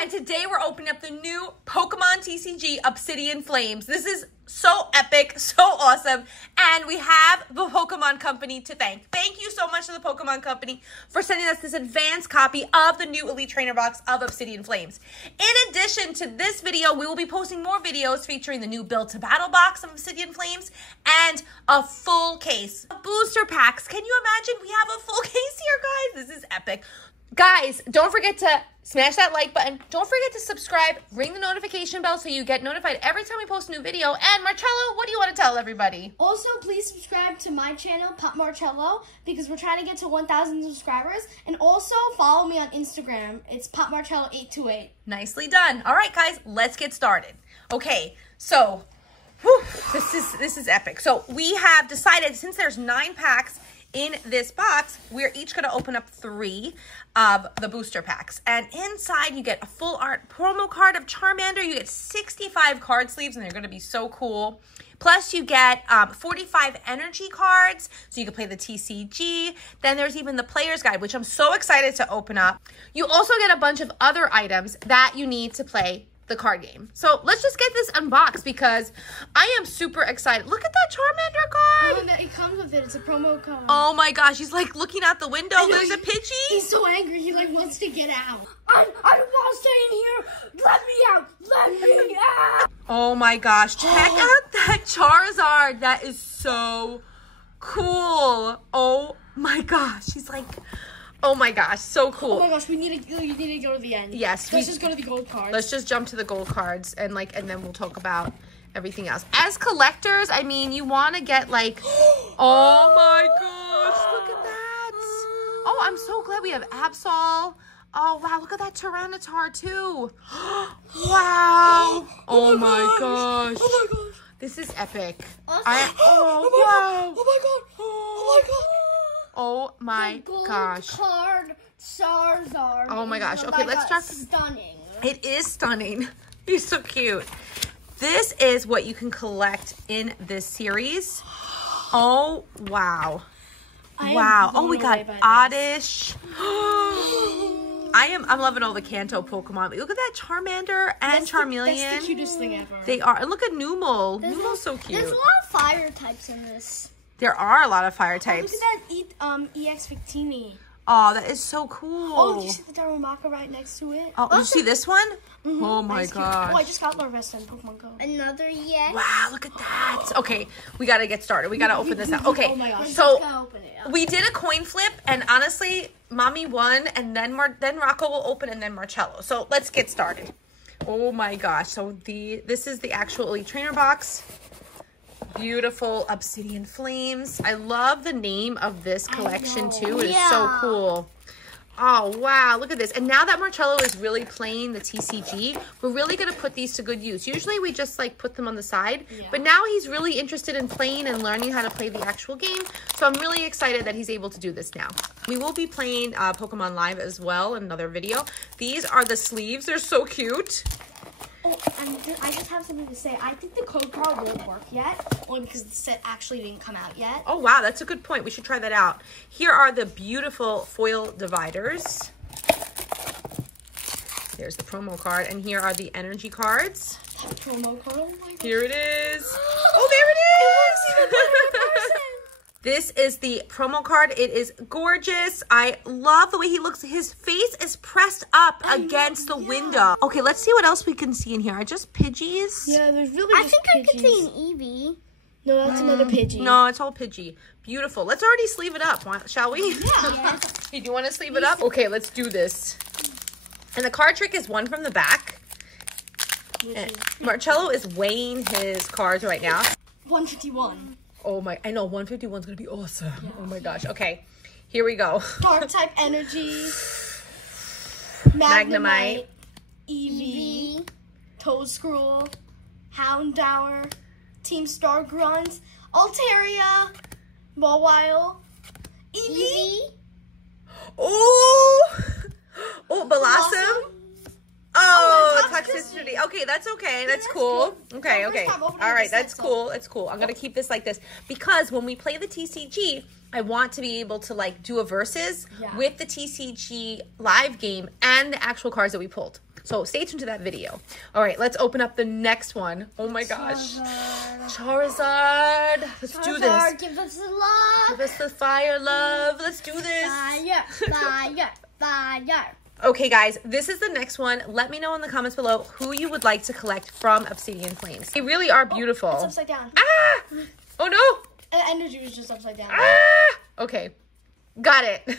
And today we're opening up the new Pokemon TCG Obsidian Flames. This is so epic, so awesome, and we have the Pokemon Company to thank. Thank you so much to the Pokemon Company for sending us this advanced copy of the new Elite Trainer box of Obsidian Flames. In addition to this video, we will be posting more videos featuring the new Build to Battle box of Obsidian Flames and a full case of booster packs. Can you imagine? We have a full case here, guys. This is epic. Guys, don't forget to smash that like button. Don't forget to subscribe. Ring the notification bell so you get notified every time we post a new video. And Marcello, what do you want to tell everybody? Also, please subscribe to my channel, Pop Marcello, because we're trying to get to 1,000 subscribers. And also follow me on Instagram. It's PopMarcello828. Nicely done. All right, guys, let's get started. Okay, so whew, this is epic. So we have decided, since there's 9 packs in this box, we're each going to open up 3 of the booster packs. And inside, you get a full art promo card of Charmander. You get 65 card sleeves, and they're going to be so cool. Plus, you get 45 energy cards, so you can play the TCG. Then there's even the player's guide, which I'm so excited to open up. You also get a bunch of other items that you need to play the card game. So let's just get this unboxed because I am super excited. Look at that Charmander card. Oh, it comes with it. It's a promo card. Oh my gosh, he's like looking out the window. There's a Pidgey. He's so angry. He like wants to get out. I don't want to stay in here. Let me out. Let me out. Oh my gosh, check out that Charizard. That is so cool. Oh my gosh, he's like, oh my gosh, so cool. Oh my gosh, you need to go to the end. Yes. Let's just go to the gold cards. Let's just jump to the gold cards and then we'll talk about everything else. As collectors, I mean, you want to get like, oh my gosh, look at that. Oh, I'm so glad we have Absol. Oh wow, look at that Tyranitar too. Wow. Oh my gosh. Oh my gosh. This is epic. Oh wow. Oh my god. Oh my god. Oh my gosh. Card Charizard. Oh my gosh. Okay, let's start. Stunning. It is stunning. He's so cute. This is what you can collect in this series. Oh wow. Wow. Oh, we got Oddish. I'm loving all the Kanto Pokemon. Look at that Charmander and Charmeleon. That's the cutest thing ever. They are. And look at Numel. Numel's so cute. There's a lot of fire types in this. There are a lot of fire types. Oh, look at that EX Victini. Oh, that is so cool. Oh, did you see the Darumaka right next to it? Oh, did you see this one? Mm-hmm. Oh my gosh. Oh, I just got Larvesta in Pokemon Go. Another EX. Wow, look at that. Okay, we got to get started. We got to open this out. Okay, oh my gosh. So we did a coin flip, and honestly, Mommy won, and then Rocco will open, and then Marcello. So let's get started. Oh my gosh. So this is the actual Elite Trainer box. Beautiful Obsidian Flames. I love the name of this collection too. It is so cool. Oh wow, look at this. And now that Marcello is really playing the TCG, we're really going to put these to good use. Usually we just like put them on the side, but now he's really interested in playing and learning how to play the actual game. So I'm really excited that he's able to do this now. We will be playing Pokemon Live as well in another video. These are the sleeves. They're so cute. Oh, and I just have something to say. I think the code card won't work yet, only because the set actually didn't come out yet. Oh, wow. That's a good point. We should try that out. Here are the beautiful foil dividers. There's the promo card. And here are the energy cards. That promo card? Oh my God. Here it is. Oh, there it is. This is the promo card. It is gorgeous. I love the way he looks. His face is pressed up against the window. Okay, let's see what else we can see in here. Are just Pidgeys? Yeah, there's really I think I could see an Eevee. No, that's another Pidgey. No, it's all Pidgey. Beautiful. Let's already sleeve it up, shall we? Yeah. Hey, do you want to sleeve it up? Okay, let's do this. And the card trick is one from the back. Marcello is weighing his cards right now. 151. Oh my, I know, 151 is going to be awesome. Yeah. Oh my gosh. Okay, here we go. Dark type energy. Magnemite. Eevee. Toedscruel. Houndour. Team Star Grunt. Altaria. Mawile. Eevee. Oh! Oh, Blossom. Oh, Toxicity. okay, that's okay. That's that's cool. good. Okay, First okay. time All opening right, the set, that's so- cool. It's cool. I'm gonna keep this like this because when we play the TCG, I want to be able to like do a versus with the TCG live game and the actual cards that we pulled. So stay tuned to that video. All right, let's open up the next one. Oh my gosh. Charizard. Let's do this. Give us the love. Give us the fire, love. Let's do this. Fire, fire, fire. Okay, guys, this is the next one. Let me know in the comments below who you would like to collect from Obsidian Flames. They really are beautiful. It's upside down. Ah! Oh, no. Energy was just upside down. Ah! Okay. Got it.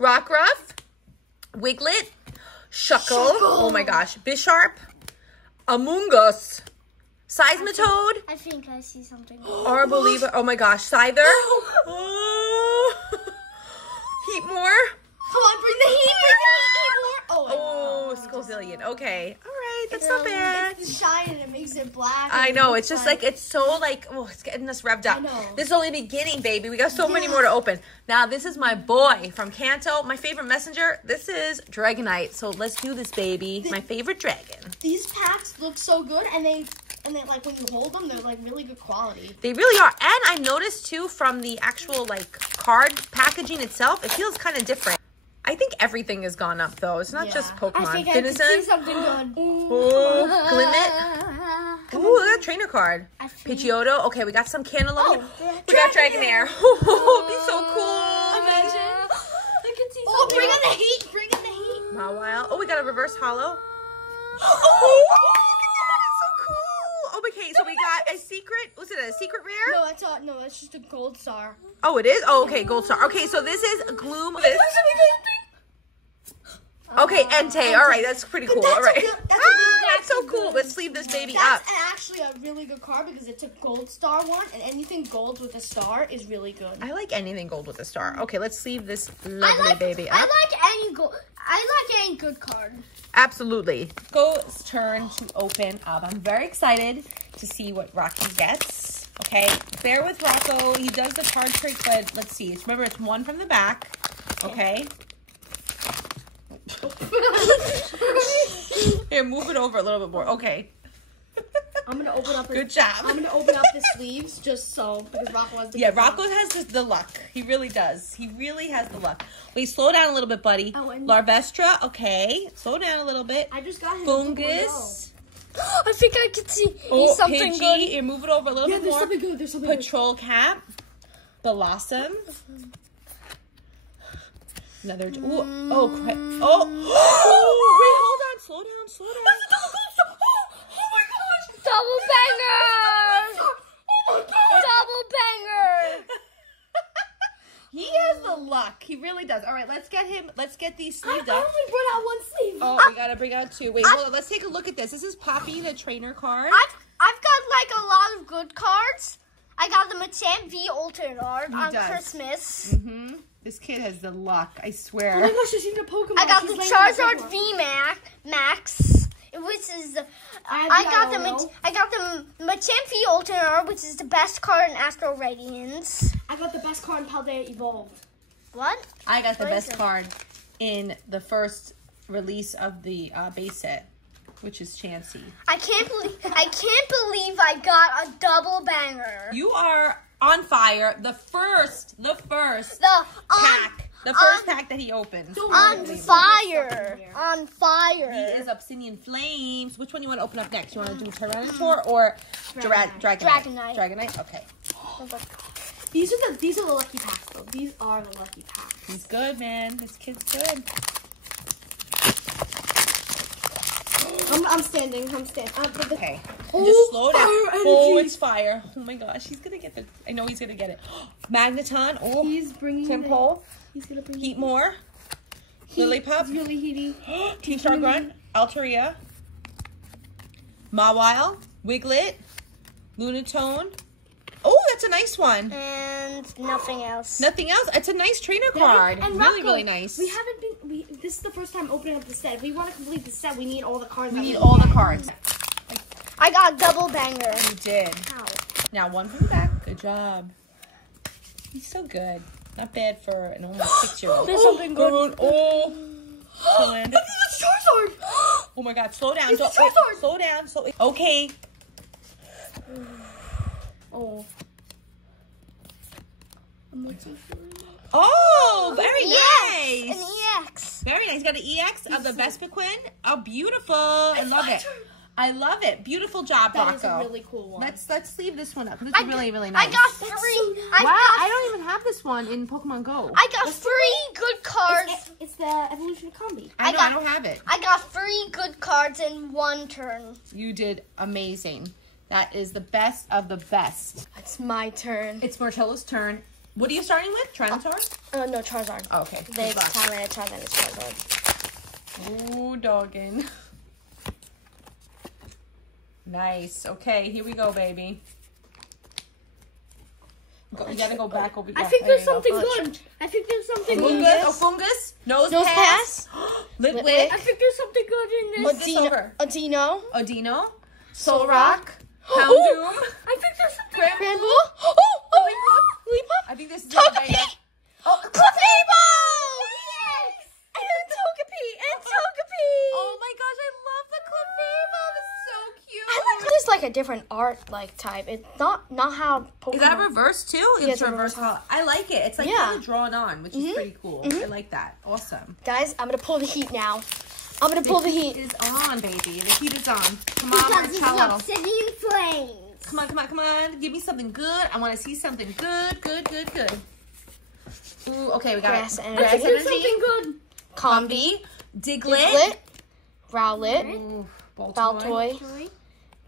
Rockruff. Wiglet. Shuckle. Oh, my gosh. Bisharp. Amoonguss. Seismitoad. I think I see something. Arboliva. Oh, my gosh. Scyther. Oh. Heatmore. Come on, bring the heat. Bring the heat. Oh, Skolzillion. Okay. All right. That's not bad. It's the shine and it makes it black. I know. It's just like, it's so like, oh, it's getting us revved up. I know. This is only the beginning, baby. We got so many more to open. Now, this is my boy from Kanto, my favorite messenger. This is Dragonite. So let's do this, baby. My favorite dragon. These packs look so good, and then like when you hold them, they're like really good quality. They really are. And I noticed too from the actual like card packaging itself, it feels kind of different. I think everything has gone up though. It's not just Pokemon. I think I can see something good. Oh, Glimmet. Ooh, look at that trainer card. Pidgeotto. Okay, we got some Cantaloupe. We got Dragonair. Oh, he's so cool. Amazing. I can see Oh, bring in the heat. Bring in the heat. Mawile. Oh, we got a reverse hollow. Oh, so cool. Oh, okay, so we got a secret. Was it a secret rare? No, that's just a gold star. Oh, it is? Oh, okay, gold star. Okay, so this is Gloom. Okay, Entei. All right, that's pretty cool. All right. That's so cool. Let's sleeve this baby up. That's actually a really good card because it's a gold star one, and anything gold with a star is really good. I like anything gold with a star. Okay, let's sleeve this lovely baby up. I like any gold. I like any good card. Absolutely. Go's turn to open up. I'm very excited to see what Rocky gets. Okay, bear with Rocco. He does the card trick, but let's see. Remember, it's one from the back. Okay. Here, move it over a little bit more. Okay. I'm gonna open up. Good job. I'm gonna open up the sleeves just so because Rocco has the. Yeah, Rocco has the luck. He really does. He really has the luck. Wait, slow down a little bit, buddy. Oh, and Larvestra. Okay, slow down a little bit. I just got him. Fungus. I think I can see Oh, something Pidgey. good. Here, move it over a little bit there's more. something good. There's something good. Patrol Cap. Blossom. Another. Ooh, oh, crap. Oh. Oh, wait, hold on. Slow down. Slow down. Oh my gosh! Double banger! Oh my god! Double banger! He has the luck. He really does. All right, let's get him. Let's get these I sleeved up. only brought out one sleeve. Oh, we gotta bring out two. Wait, hold on. Let's take a look at this. This is Poppy, the trainer card. I've got like a lot of good cards. I got the Machamp V alternate art on does. Christmas. Mm-hmm. This kid has the luck. I swear. Oh my gosh, she's seen a Pokemon. I got She's the laying on the Charizard Pokemon. V Max, which is the I got the Machamp V alternate art, which is the best card in Astro Radiance. I got the best card in Paldea Evolved. What? I got the What is best it? card in the first release of the base set, which is Chansey. I can't believe I got a double banger. You are on fire. The first The pack. The first pack that he opens. on fire. On fire. He is Obsidian Flames. Which one you want to open up next? You want to do Tyranitar or Dragonite? Dragonite. Okay. These are the lucky packs though. These are the lucky packs. He's good, man. This kid's good. I'm standing. Okay. Oh, Just slow down. fire Oh, energy. it's fire. Oh my gosh. He's going to get the... I know he's going to get it. Magneton. Oh. He's bringing Temple. He's gonna bring Heatmore. Lillipup. He's really heaty. Team Grunt. Altaria. Mawile. Wiglet. Lunatone. Oh, that's a nice one. And nothing else. Nothing else. It's a nice trainer card. And really, Rocco, really nice. We haven't been. This is the first time opening up the set. If we want to complete the set, we need all the cards. We need all the cards. I got a double banger. You did. Ow. Now one from the back. Good job. He's so good. Not bad for an almost 6-year-old. There's something good. Oh. Land. Charizard. Oh my God, slow down. It's Don't, the wait, Charizard. slow down. Okay. Oh. Oh, very nice. An EX. Very nice. Got an EX of the Vespiquen. Oh, beautiful. I love it. I love it. Beautiful job, Rocco. That is a really cool one. Let's leave this one up because it's really, really nice. I got 3. I don't even have this one in Pokemon Go. I got 3 good cards. It's the evolution of Combi. I don't have it. I got 3 good cards in 1 turn. You did amazing. That is the best of the best. It's my turn. It's Marcello's turn. What are you starting with? Tyrannosaurus? No, Charizard. Oh, okay. The Charizard. Ooh, dogging. Nice. Okay, here we go, baby. You gotta go back over here. I think there's something good. I think there's something good. Fungus? Oh, fungus? Nose pass? Litwick? I think there's something good in this. Adino. Odino? Solrock? Houndoom? I think there's something Granbull. I think this is Togepi. Oh, Clefable! Yes! And Togepi. Oh my gosh, I love the Clefable. It's so cute. I like this like a different art like type. It's not how Pokemon. Is that reverse too? Yeah, It's reverse. I like it. It's like kind of drawn on, which is pretty cool. I like that. Awesome. Guys, I'm gonna pull the heat now. I'm gonna pull the heat. It is on, baby. The heat is on. Come on, Marcello. Obsidian Flames. Come on. Give me something good. I want to see something good. Ooh, okay, we got Grass it. energy. Grass energy. Something good. Combi. Diglett. Rowlet. Ooh, Baltoy.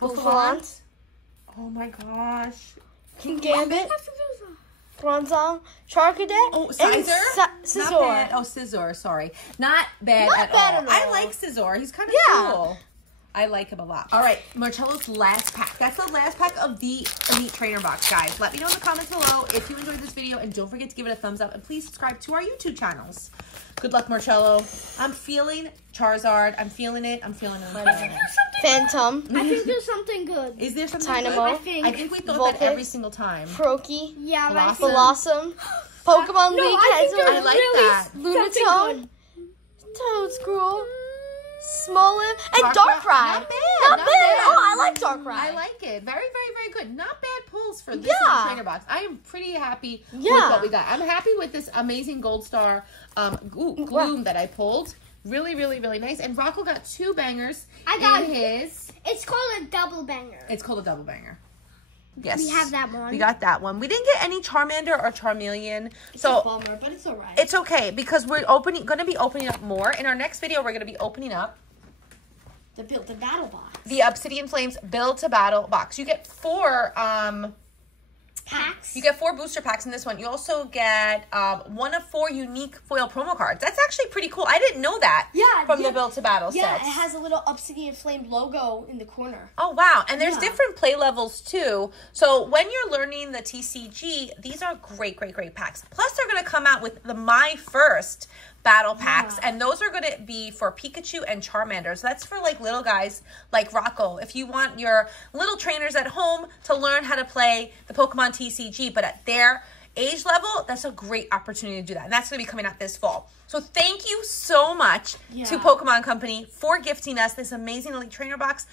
Bouffant. Oh my gosh. Gambit. Bronzong. Charcadet. Oh, Scizor? Not Scizor. bad. Oh, Scizor, sorry. Not bad at all. I like Scizor. He's kind of cool. I like him a lot. All right, Marcello's last pack. That's the last pack of the Elite Trainer Box, guys. Let me know in the comments below if you enjoyed this video, and don't forget to give it a thumbs up, and please subscribe to our YouTube channels. Good luck, Marcello. I'm feeling Charizard. I'm feeling it. Phantom. I think there's something good. Is there something Dynamo. good? I think we thought that every single time. Proki. Yeah, but Blossom. Pokemon League has I like that. Lunatone. Toadscruel. Smolin. And Darkrai. Not bad. Not bad. Oh, I like Darkrai. I like it. Very good. Not bad pulls for this Elite Trainer Box. I am pretty happy with what we got. I'm happy with this amazing Gold Star Gloom that I pulled. Really nice. And Rocco got 2 bangers in his. It's called a double banger. It's called a double banger. Yes. We have that one. We got that one. We didn't get any Charmander or Charmeleon. It's so a bummer, but it's alright. It's okay because we're going to be opening up more. In our next video, we're going to be opening up the Build to Battle box. The Obsidian Flames Build to Battle box. You get 4 packs. You get 4 booster packs in this one. You also get 1 of 4 unique foil promo cards. That's actually pretty cool. I didn't know that. From the Build to Battle sets. It has a little Obsidian Flame logo in the corner. Oh wow! And there's different play levels too. So when you're learning the TCG, these are great packs. Plus, they're going to come out with the My First battle packs, and those are going to be for Pikachu and Charmander. So that's for like little guys like Rocco. If you want your little trainers at home to learn how to play the Pokemon TCG, but at their age level, that's a great opportunity to do that. And that's going to be coming out this fall. So thank you so much to Pokemon Company for gifting us this amazing Elite Trainer Box.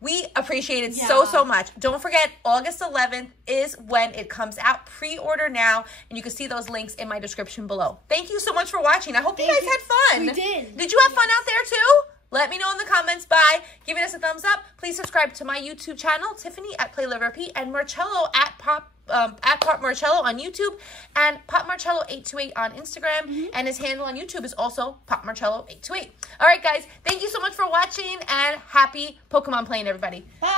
We appreciate it so much. Don't forget, August 11th is when it comes out. Pre-order now, and you can see those links in my description below. Thank you so much for watching. I hope you guys had fun. We did. Did you have fun out there too? Let me know in the comments by giving us a thumbs up. Please subscribe to my YouTube channel, Tiffany at Play Live Repeat, and Marcello at Pop Marcello on YouTube, and Pop Marcello 828 on Instagram, and his handle on YouTube is also Pop Marcello 828. All right, guys, thank you so much for watching, and happy Pokemon playing, everybody. Bye.